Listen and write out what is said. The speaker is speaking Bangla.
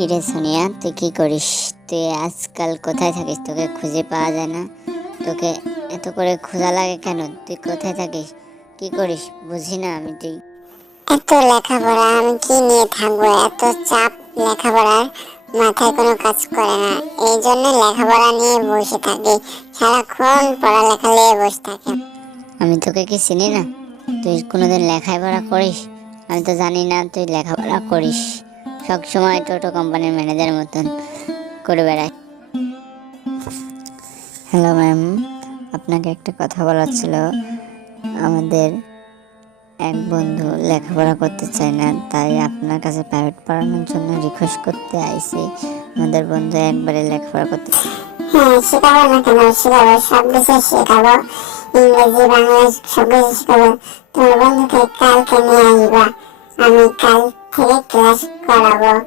কিরে সোনিয়া, তুই কি করিস? তুই আজকাল কোথায় থাকিস? তোকে খুঁজে পাওয়া যায় না। তোকে এত করে খোঁজা লাগে কেন? তুই কোথায় থাকিস, কি করিস বুঝি না আমি। তুই এত লেখাপড়া আমি কি নিয়ে থাকবো? এত চাপ লেখাপড়ার, মাথায় কোনো কাজ করে না। এই জন্য লেখাপড়া নিয়ে বসে থাকি, সারাক্ষণ পড়ালেখা নিয়ে বসে থাকি। আমি তোকে কি চিনি না? তুই কোনোদিন লেখাপড়া করিস? আমি তো জানি না তুই লেখাপড়া করিস। সব সময় টোটো কোম্পানির ম্যানেজারের মতন করে বেড়াস। হ্যালো ম্যাম, আপনাকে একটা কথা বলার ছিল। আমাদের এক বন্ধু লেখাপড়া করতে চায় না, তাই আপনার কাছে প্রাইভেট পড়ানোর জন্য রিকোয়েস্ট করতে আইছি। আমাদের বন্ধু একবারে লেখাপড়া করতে। হ্যাঁ, শেখাবো না কেন? শেখাবো, সব বিষয় শেখাবো, ইংরেজি বাংলা সব কিছু শেখাবো। তোমার বন্ধুকে কালকে নিয়ে আসবা, আমি কাল থেকে ক্লাস করাবো।